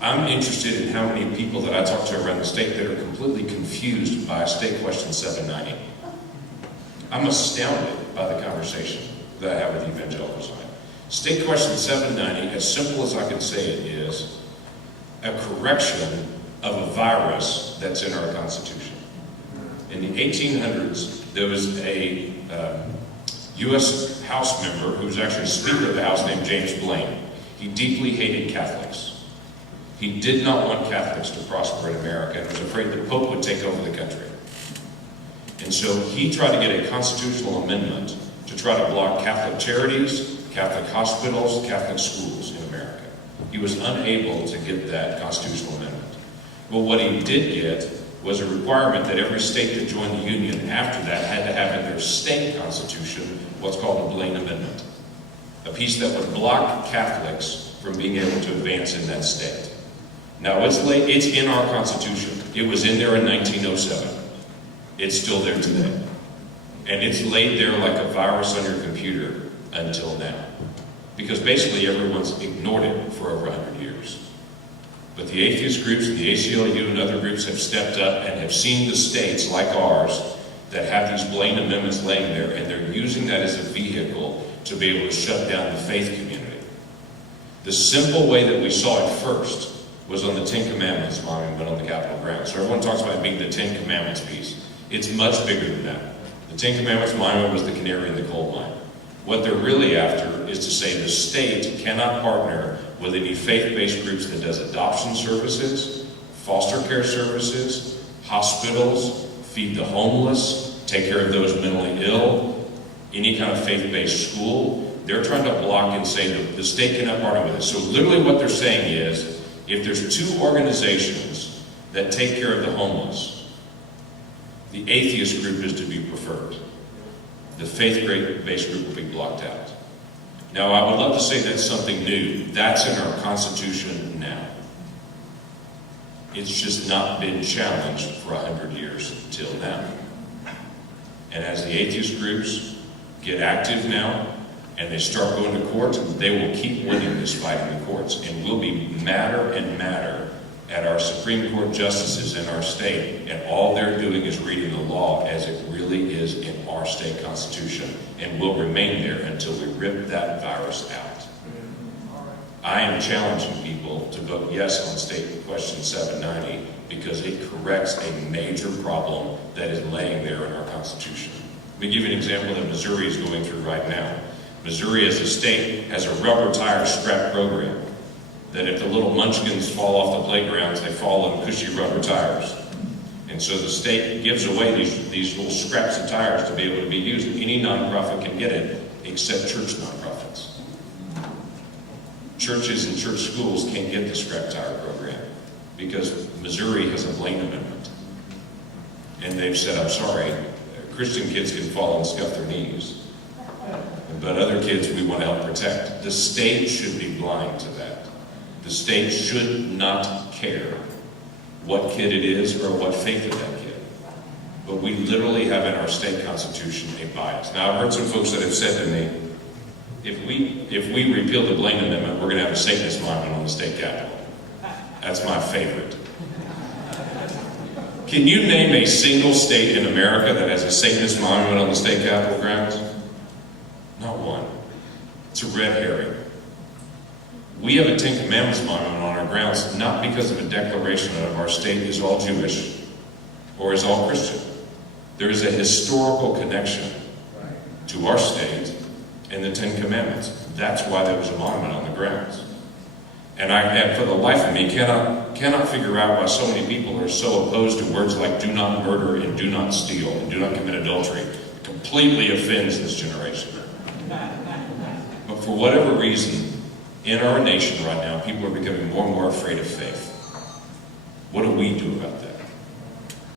I'm interested in how many people that I talk to around the state that are completely confused by State Question 790. I'm astounded by the conversation that I have with evangelicals on it. State Question 790, as simple as I can say it, is a correction of a virus that's in our Constitution. In the 1800s, there was a U.S. House member who was actually Speaker of the House named James Blaine. He deeply hated Catholics. He did not want Catholics to prosper in America and was afraid the Pope would take over the country. And so he tried to get a constitutional amendment to try to block Catholic charities, Catholic hospitals, Catholic schools in America. He was unable to get that constitutional amendment. Well, what he did get was a requirement that every state that joined the Union after that had to have in their state constitution what's called the Blaine Amendment, a piece that would block Catholics from being able to advance in that state. Now, it's in our Constitution. It was in there in 1907. It's still there today. And it's laid there like a virus on your computer until now. Because basically everyone's ignored it for over 100 years. But the atheist groups, the ACLU and other groups have stepped up and have seen the states like ours that have these Blaine amendments laying there, and they're using that as a vehicle to be able to shut down the faith community. The simple way that we saw it first was on the Ten Commandments monument on the Capitol grounds. So everyone talks about it being the Ten Commandments piece. It's much bigger than that. The Ten Commandments monument was the canary in the coal mine. What they're really after is to say the state cannot partner with any faith-based groups that does adoption services, foster care services, hospitals, feed the homeless, take care of those mentally ill, any kind of faith-based school. They're trying to block and say that the state cannot partner with it. So literally what they're saying is, if there's two organizations that take care of the homeless, the atheist group is to be preferred. The faith-based group will be blocked out. Now, I would love to say that's something new. That's in our Constitution now. It's just not been challenged for 100 years till now. And as the atheist groups get active now, and they start going to court, they will keep winning this fight in the courts, and will be madder and madder at our Supreme Court justices in our state, and all they're doing is reading the law as it really is in our state constitution, and will remain there until we rip that virus out. I am challenging people to vote yes on State Question 790 because it corrects a major problem that is laying there in our Constitution. Let me give you an example that Missouri is going through right now. Missouri as a state has a rubber tire scrap program that if the little munchkins fall off the playgrounds, they fall on cushy rubber tires. And so the state gives away these little scraps of tires to be able to be used. Any nonprofit can get it, except church nonprofits. Churches and church schools can't get the scrap tire program because Missouri has a Blaine Amendment. And they've said, I'm sorry, Christian kids can fall and scuff their knees, but other kids we want to help protect. The state should be blind to that. The state should not care what kid it is or what faith of that kid. But we literally have in our state constitution a bias. Now, I've heard some folks that have said to me, if we repeal the Blaine Amendment, we're going to have a Satanist monument on the state capitol. That's my favorite. Can you name a single state in America that has a Satanist monument on the state capitol grounds? Not one. It's a red herring. We have a Ten Commandments monument on our grounds not because of a declaration of our state is all Jewish or is all Christian. There is a historical connection to our state and the Ten Commandments. That's why there was a monument on the grounds. And I, for the life of me, cannot figure out why so many people are so opposed to words like do not murder and do not steal and do not commit adultery. It completely offends this generation. But for whatever reason, in our nation right now, people are becoming more and more afraid of faith. What do we do about that?